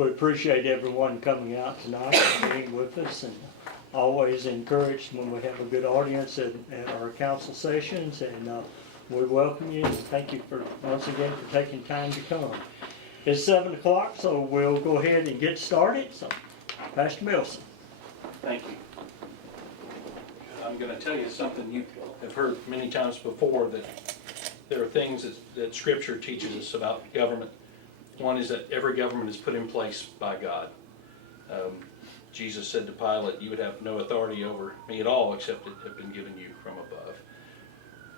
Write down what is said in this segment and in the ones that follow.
We appreciate everyone coming out tonight and being with us, and always encouraged when we have a good audience at our council sessions, and we welcome you and thank you for, once again, for taking time to come. It's 7 o'clock, so we'll go ahead and get started. So, Pastor Milson. Thank you. I'm going to tell you something you have heard many times before, that there are things that Scripture teaches us about government. One is that every government is put in place by God. Jesus said to Pilate, "You would have no authority over me at all except it have been given you from above."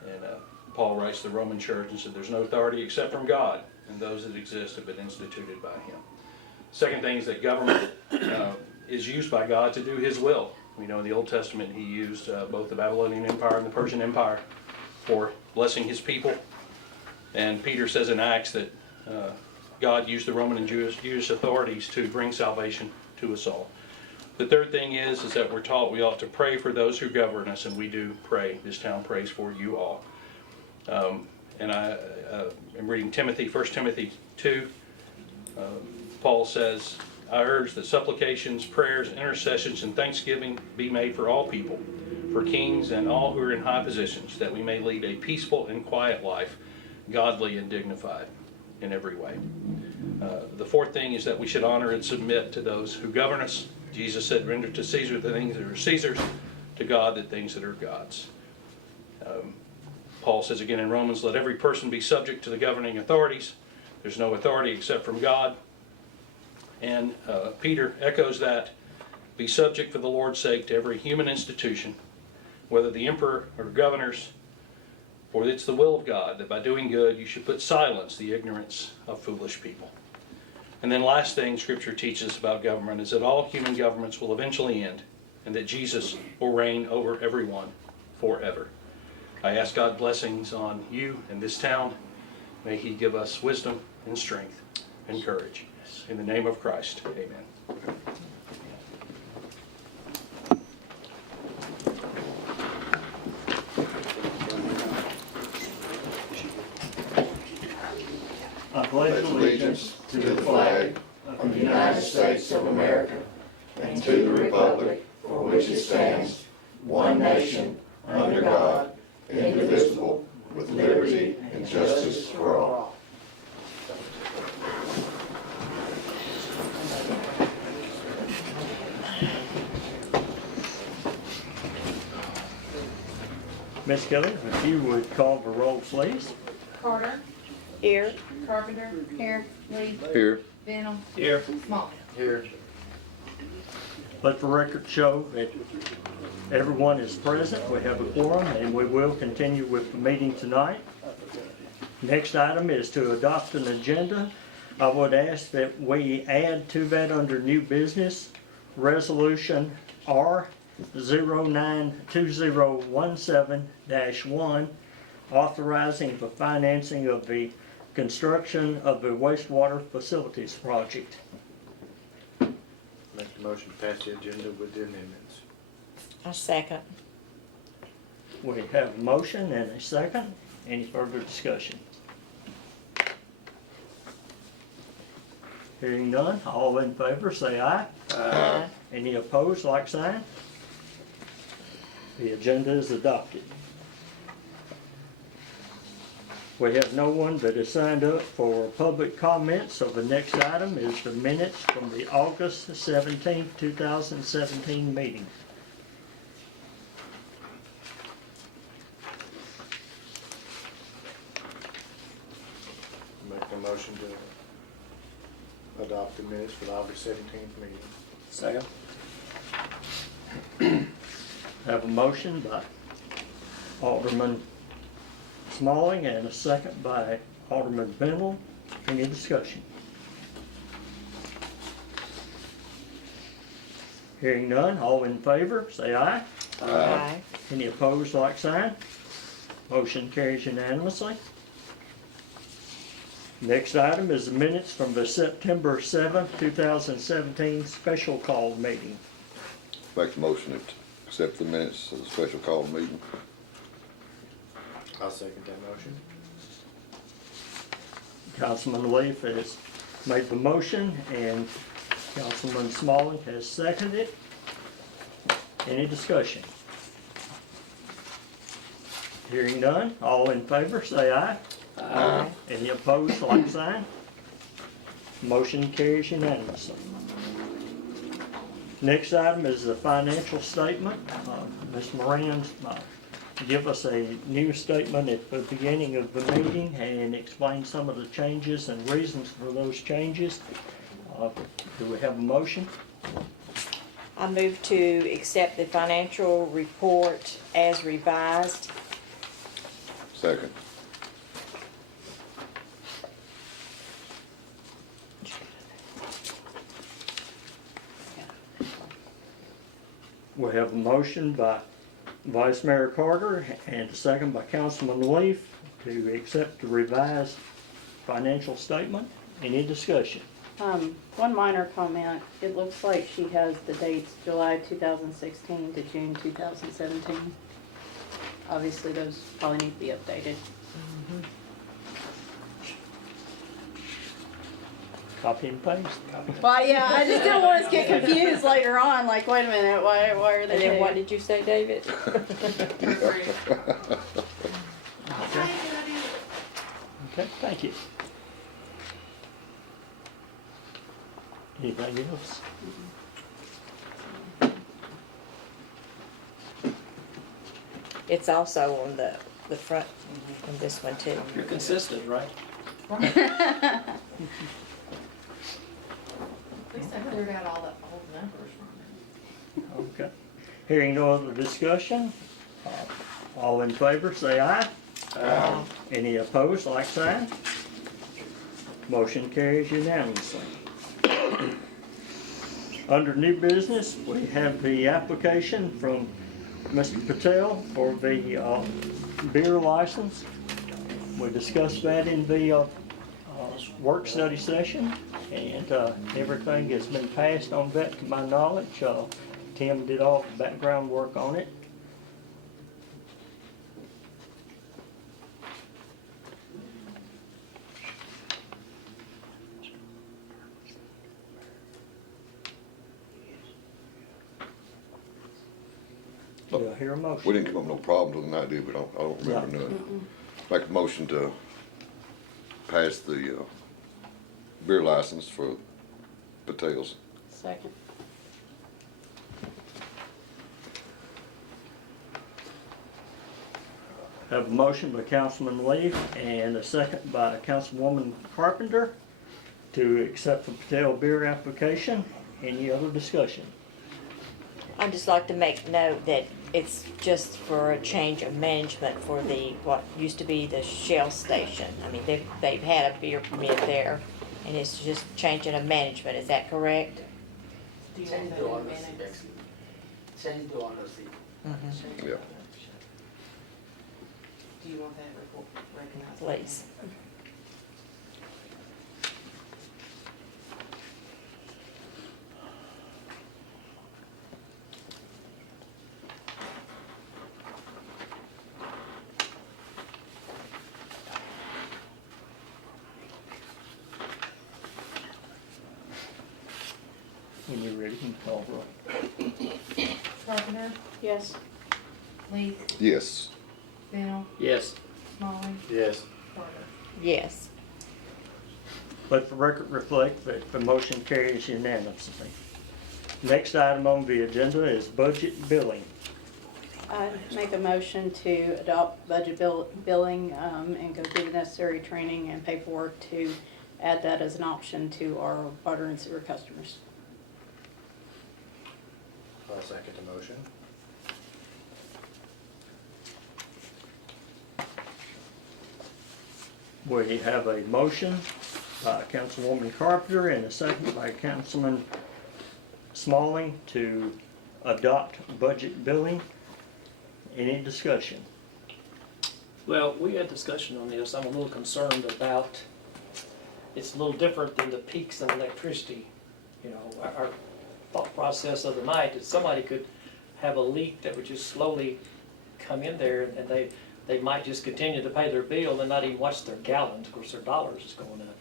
And Paul writes to the Roman church and said, "There's no authority except from God, and those that exist have been instituted by Him." Second thing is that government is used by God to do His will. We know in the Old Testament He used both the Babylonian Empire and the Persian Empire for blessing His people. And Peter says in Acts that God used the Roman and Jewish authorities to bring salvation to us all. The third thing is that we're taught we ought to pray for those who govern us, and we do pray. This town prays for you all. And I am reading Timothy, 1 Timothy 2. Paul says, "I urge that supplications, prayers, intercessions, and thanksgiving be made for all people, for kings and all who are in high positions, that we may lead a peaceful and quiet life, godly and dignified in every way." The fourth thing is that we should honor and submit to those who govern us. Jesus said, "Render to Caesar the things that are Caesar's, to God the things that are God's." Paul says again in Romans, "Let every person be subject to the governing authorities. There's no authority except from God." And Peter echoes that, "Be subject for the Lord's sake to every human institution, whether the emperor or governors, for it's the will of God that by doing good you should put silence the ignorance of foolish people." And then last thing Scripture teaches about government is that all human governments will eventually end, and that Jesus will reign over everyone forever. I ask God blessings on you and this town. May He give us wisdom and strength and courage. In the name of Christ, amen. I pledge allegiance to the flag of the United States of America and to the republic for which it stands, one nation, under God, indivisible, with liberty and justice for all. Miss Kelly, if you would call the roll, please. Carter. Here. Carpenter. Here. Lee. Here. Bennell. Here. Small. Here. Let the record show that everyone is present. We have a quorum, and we will continue with the meeting tonight. Next item is to adopt an agenda. I would ask that we add to that under new business, Resolution R092017-1, authorizing the financing of the construction of the wastewater facilities project. Make the motion to pass the agenda with the amendments. I second. We have a motion and a second. Any further discussion? Hearing none, all in favor say aye. Aye. Any opposed, like sign? The agenda is adopted. We have no one that has signed up for public comments, so the next item is the minutes from the August 17th, 2017 meeting. Make the motion to adopt the minutes for the August 17th meeting. Second. Have a motion by Alderman Smalling and a second by Alderman Bennell. Any discussion? Hearing none, all in favor, say aye. Aye. Any opposed, like sign? Motion carries unanimously. Next item is the minutes from the September 7th, 2017 special call meeting. Make the motion to accept the minutes of the special call meeting. I'll second that motion. Councilman Leaf has made the motion, and Councilman Smalley has seconded it. Any discussion? Hearing none, all in favor, say aye. Aye. Any opposed, like sign. Motion carries unanimously. Next item is the financial statement. Ms. Moran, give us a new statement at the beginning of the meeting and explain some of the changes and reasons for those changes. Do we have a motion? I move to accept the financial report as revised. Second. We have a motion by Vice Mayor Carter and a second by Councilman Leaf to accept the revised financial statement. Any discussion? One minor comment, it looks like she has the dates July 2016 to June 2017. Obviously, those probably need to be updated. Copy and paste? Well, yeah, I just didn't want us to get confused later on, like, wait a minute, why are they And then what there? did you say, David? Okay, thank you. Anything else? It's also on the front on this one too. You're consistent, right? At least I cleared out all the old numbers from Okay. Hearing no other discussion, all in favor, say aye. Aye. Any opposed, like sign. Motion carries unanimously. Under new business, we have the application from Mr. Patel for the beer license. We discussed that in the work study session, and everything has been passed on that to my knowledge. Tim did all the background work on it. Do I hear a motion? We didn't come up with no problems with the night, did we? I don't remember none. Make a motion to pass the beer license for Patel's. Second. Have a motion by Councilman Leaf and a second by Councilwoman Carpenter to accept the Patel beer application. Any other discussion? I'd just like to make note that it's just for a change of management for the, what used to be the Shell station. I mean, they've had a beer permit there, and it's just changing of management, is that correct? Change the honor seat. Change the honor seat. Yeah. Do you want that report recognized? Please. When you're ready, you can call roll. Carpenter, Yes. Leaf, Yes. Bennell, Yes. Smalley, Yes. Carter. Yes. Let the record reflect that the motion carries unanimously. Next item on the agenda is budget billing. I make a motion to adopt budget billing and go through the necessary training and paperwork to add that as an option to our water and sewer customers. I'll second the motion. We have a motion by Councilwoman Carpenter and a second by Councilman Smalley to adopt budget billing. Any discussion? Well, we had discussion on this. I'm a little concerned about, it's a little different than the peaks in electricity. You know, our thought process of the night is somebody could have a leak that would just slowly come in there, and they might just continue to pay their bill and not even watch their gallons. Of course, their dollars is going up.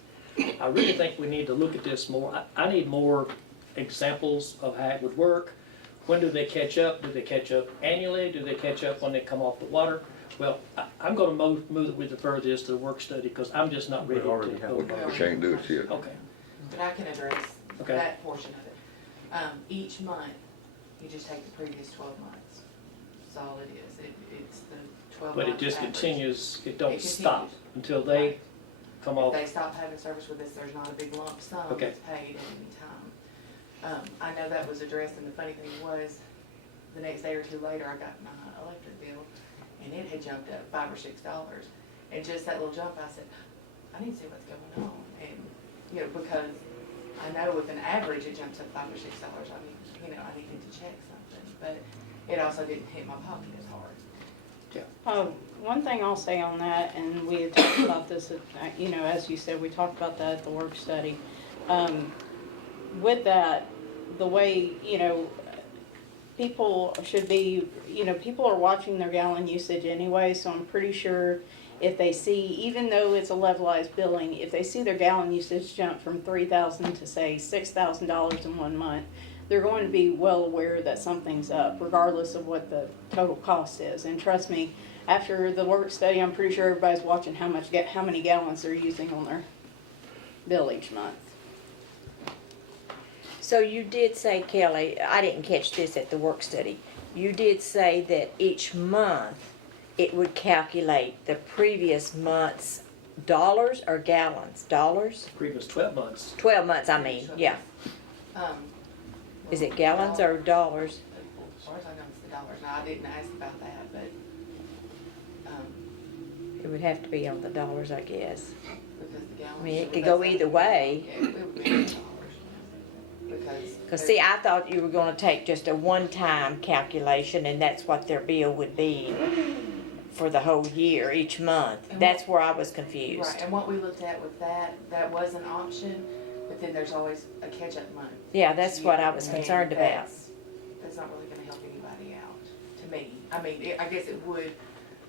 I really think we need to look at this more. I need more examples of how it would work. When do they catch up? Do they catch up annually? Do they catch up when they come off the water? Well, I'm gonna move that we defer this to the work study, because I'm just not ready to already go. have We can't do it yet. Okay, But I can address Okay. that portion of it. Each month, you just take the previous 12 months. That's all it is. It's the 12 but it months just average. continues, it It don't stop continues. until they Right. come If off. they stop having service with us, there's not a big lump sum Okay. that's paid at any time. I know that was addressed, and the funny thing was, the next day or two later, I got my electric bill, and it had jumped up $5 or $6. And just that little jump, I said, I need to see what's going on. And, you know, because I know with an average, it jumps up $5 or $6. I mean, you know, I needed to check something, but it also didn't hit my pocket as hard. One thing I'll say on that, and we had talked about this, you know, as you said, we talked about that at the work study. With that, the way, you know, people should be, you know, people are watching their gallon usage anyway, so I'm pretty sure if they see, even though it's a levelized billing, if they see their gallon usage jump from $3,000 to say $6,000 in 1 month, they're going to be well aware that something's up, regardless of what the total cost is. And trust me, after the work study, I'm pretty sure everybody's watching how many gallons they're using on their bill each month. So you did say, Kelly, I didn't catch this at the work study. You did say that each month it would calculate the previous month's dollars or gallons? Dollars? Previous 12 months. 12 months, I mean, yeah. Is it gallons or dollars? As far as I know, it's the dollars. Now, I didn't ask about that, but, It would have to be on the dollars, I guess. because the gallons. I mean, it could go either way. Yeah, it would be in dollars, because. Because see, I thought you were gonna take just a one-time calculation and that's what their bill would be for the whole year, each month. That's where I was confused. Right, and what we looked at with that was an option, but then there's always a catch-up month. Yeah, that's what I was And concerned about. That's not really gonna help anybody out, to me. I mean, I guess it would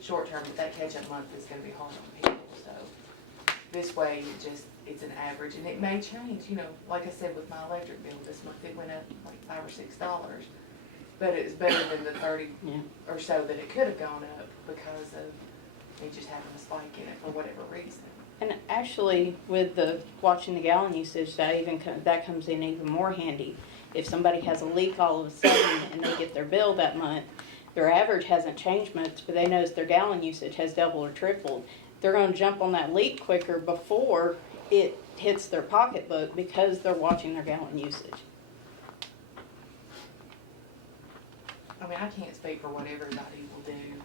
short-term, but that catch-up month is gonna be hard on people, so. This way, it's an average, and it may change, you know, like I said, with my electric bill this month, it went up like $5 or $6. But it's better than the 30 or so that it could have gone up because of me just having a spike in it for whatever reason. And actually, with the watching the gallon usage, that comes in even more handy. If somebody has a leak all of a sudden and they get their bill that month, their average hasn't changed much, but they notice their gallon usage has doubled or tripled. They're going to jump on that leak quicker before it hits their pocketbook because they're watching their gallon usage. I mean, I can't speak for what everybody will do.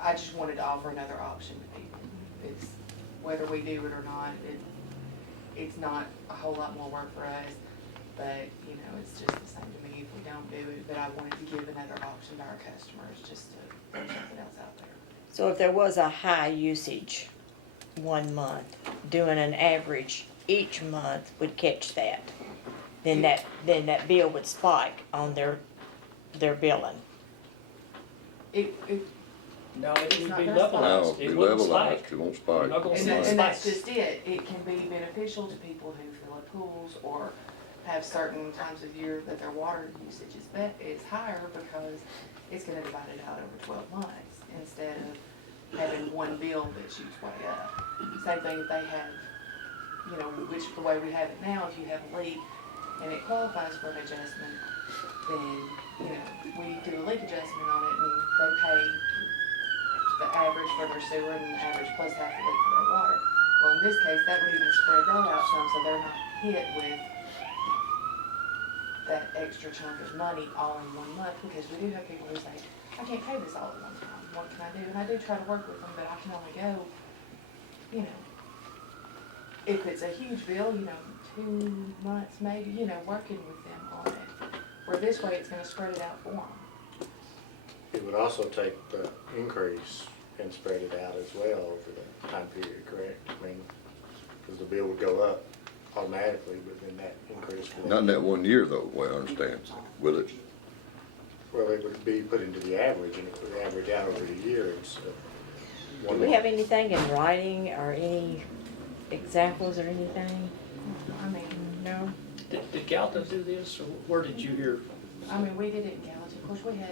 I just wanted to offer another option to people. It's, whether we do it or not, it's not a whole lot more work for us, but, you know, it's just the same to me if we don't do it. But I wanted to give another option to our customers, just to put something else out there. So if there was a high usage 1 month, doing an average each month would catch that. Then that bill would spike on their billing. No, it It's would not be gonna spike. No, levelized. be It wouldn't levelized, spike. it won't You're spike. not gonna And, see that, it and that's spike. just it. It can be beneficial to people who fill up pools or have certain times of year that their water usage is higher because it's gonna divide it out over 12 months instead of having one bill that shoots way up. Same thing if they have, you know, which the way we have it now, if you have a leak and it qualifies for an adjustment, then, you know, we do a leak adjustment on it and they pay the average for their sewer and the average plus half the leak for their water. Well, in this case, that would even spread that out some, so they're not hit with that extra chunk of money all in 1 month, because we do have people who say, I can't pay this all at one time, what can I do? And I do try to work with them, but I can only go, you know, if it's a huge bill, you know, 2 months maybe, you know, working with them on it. Where this way, it's gonna spread it out for them. It would also take the increase and spread it out as well over the time period, correct? I mean, because the bill would go up automatically, but then that increase. Not in that 1 year though, well, I understand, will it? Well, it would be put into the average, and it would average out over the year. It's Do we have anything in writing or any examples or anything? I mean, No? Did Galton do this, or where did you hear? I mean, we did it in Gallatin, of course, we had,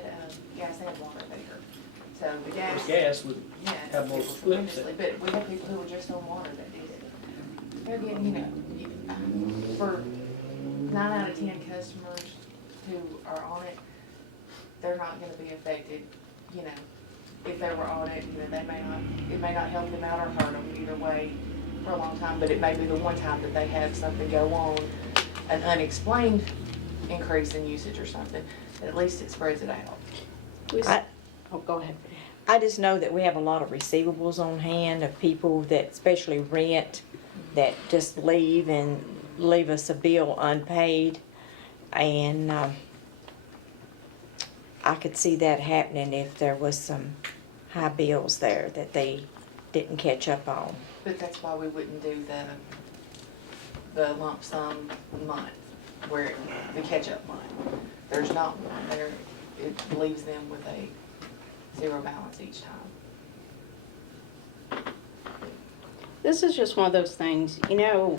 gas and water there. So the Because gas, gas would yeah, have more it was flips. tremendously, but we had people who were just on water that did it. There again, you know, for 9 out of 10 customers who are on it, they're not gonna be affected, you know. If they were on it, you know, it may not help them out or hurt them either way for a long time, but it may be the one time that they have something go on, an unexplained increase in usage or something, at least it spreads it out. Oh, go ahead. I just know that we have a lot of receivables on hand of people that especially rent, that just leave and leave us a bill unpaid. And I could see that happening if there was some high bills there that they didn't catch up on. But that's why we wouldn't do the lump sum month, where, the catch-up month. There's not one there, it leaves them with a zero balance each time. This is just one of those things, you know,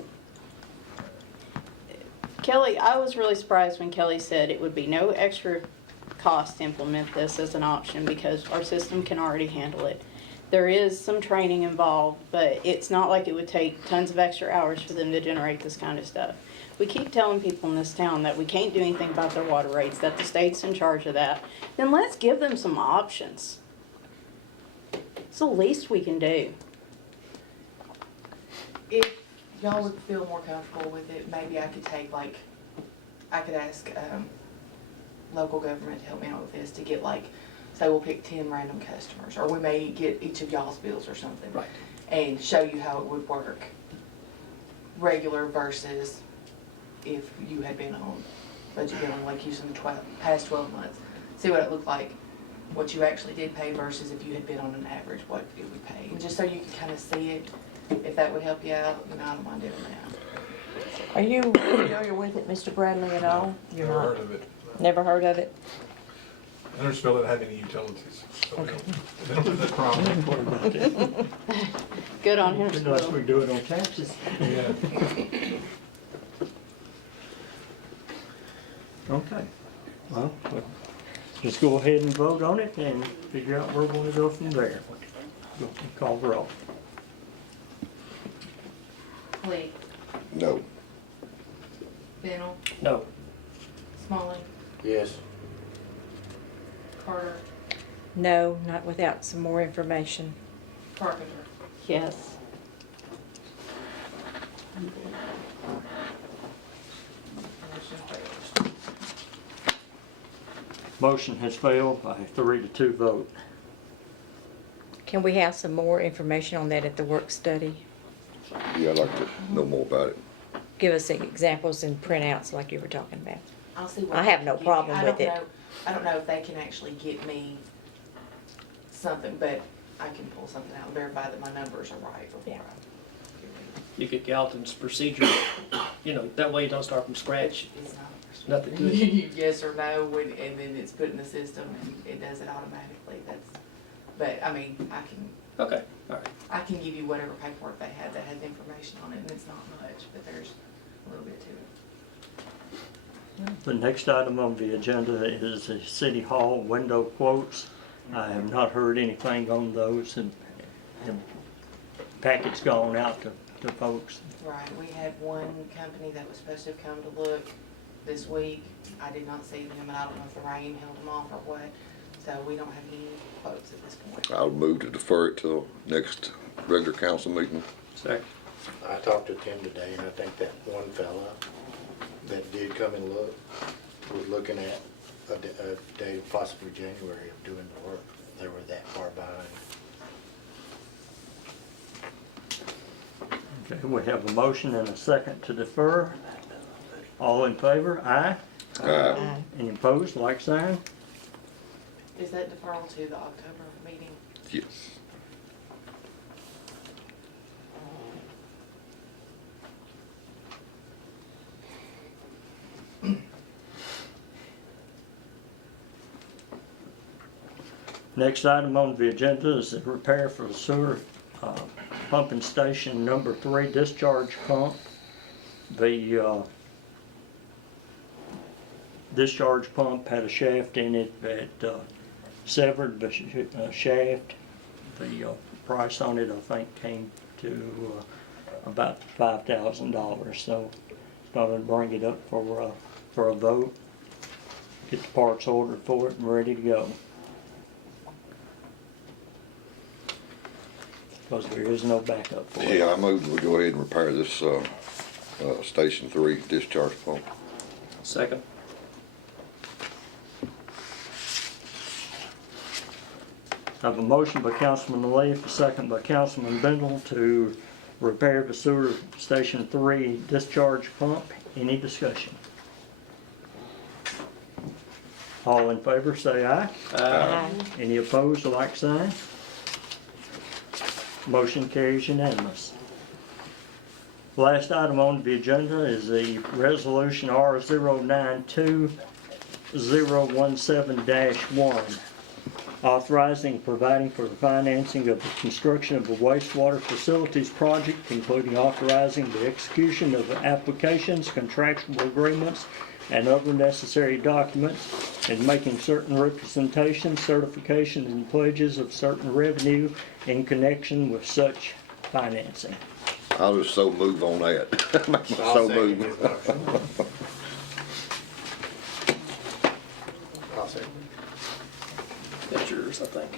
Kelly, I was really surprised when Kelly said it would be no extra cost to implement this as an option because our system can already handle it. There is some training involved, but it's not like it would take tons of extra hours for them to generate this kind of stuff. We keep telling people in this town that we can't do anything about their water rates, that the state's in charge of that. Then let's give them some options. It's the least we can do. If y'all would feel more comfortable with it, maybe I could take I could ask, local government to help me out with this, to get say we'll pick 10 random customers, or we may get each of y'all's bills or something. Right. And show you how it would work, regular versus if you had been on budget billing, like using the past 12 months. See what it looked like, what you actually did pay versus if you had been on an average, what it would pay. And just so you can kind of see it, if that would help you out, then I don't mind doing that. Are you familiar with it, Mr. Bradley, at all? You're Never not? heard of it. Never heard of it? Huntersville doesn't have any utilities, so we don't have that problem. What about that? Good on him. Unless we do it on taxes. Yeah. Okay, well, just go ahead and vote on it and figure out where we're gonna go from there. Go call the roll. Lee, No. Bennell, No. Smalley, Yes. Carter, No, not without some more information. Carpenter. Yes. Motion fails. Motion has failed by 3-2 vote. Can we have some more information on that at the work study? Yeah, I'd like to know more about it. Give us examples and printouts like you were talking about. I'll see what. I have no they can give me. problem with it. I don't know if they can actually get me something, but I can pull something out and verify that my numbers are right before Yeah. I give it. You get Galton's procedure, you know, that way you don't start from scratch. It's not. Nothing good. Yes or no, and then it's put in the system and it does it automatically. But I mean, Okay, all right. I can give you whatever paperwork they have that has information on it, and it's not much, but there's a little bit to it. The next item on the agenda is the City Hall window quotes. I have not heard anything on those, and packets gone out to folks. Right, we had one company that was supposed to have come to look this week. I did not see them, and I don't know if the rain held them off or what, so we don't have any quotes at this point. I'll move to defer it till next regular council meeting. Second. I talked to Tim today, and I think that one fella that did come and look was looking at a date of possibly January of doing the work. They were that far behind. Okay, we have a motion and a second to defer. All in favor? Aye. Aye. Any opposed? Like sign? Is that deferral to the October meeting? Yes. Next item on the agenda is the repair for the sewer pumping station number 3 discharge pump. The discharge pump had a shaft in it that severed the shaft. The price on it, I think, came to about $5,000. So started to bring it up for a vote. Get the parts ordered for it and ready to go. Because there is no backup for it. Yeah, I move we go ahead and repair this, Station 3 discharge pump. Second. I have a motion by Councilman Leaf, a second by Councilman Bindle to repair the sewer Station 3 discharge pump. Any discussion? All in favor, say aye. Aye. Any opposed, like sign. Motion carries unanimous. Last item on the agenda is the resolution R092017-1, authorizing and providing for the financing of the construction of the wastewater facilities project, including authorizing the execution of applications, contractual agreements, and other necessary documents, and making certain representations, certifications, and pledges of certain revenue in connection with such financing. I'll just so move on that. I'll So second move. his motion. I'll second. That's yours, I think.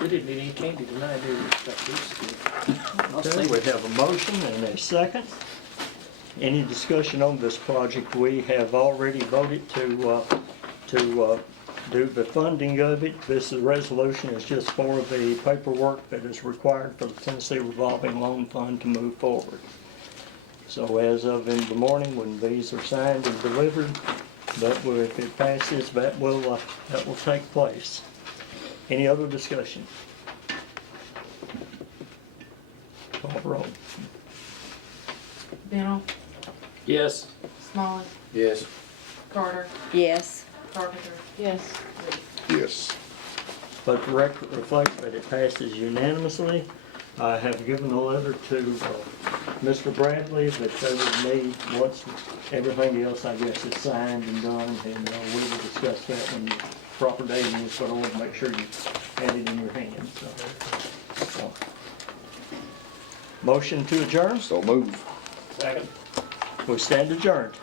We didn't need any candy tonight, did we? Got this. I'll Okay, say we have a motion and a second. Any discussion on this project? We have already voted to do the funding of it. This resolution is just for the paperwork that is required for the Tennessee Revolving Loan Fund to move forward. So as of in the morning, when these are signed and delivered, if it passes, that will take place. Any other discussion? Call the roll. Bennell, Yes. Smollett, Yes. Carter, Yes. Carpenter, Yes. Leaf. Yes. Let the record reflect that it passes unanimously. I have given a letter to Mr. Bradley that they would need, once everything else, I guess, is signed and done, and we will discuss that when the proper date is, but I want to make sure you have it in your hand, so. Motion to adjourn? So move. Second. We stand adjourned.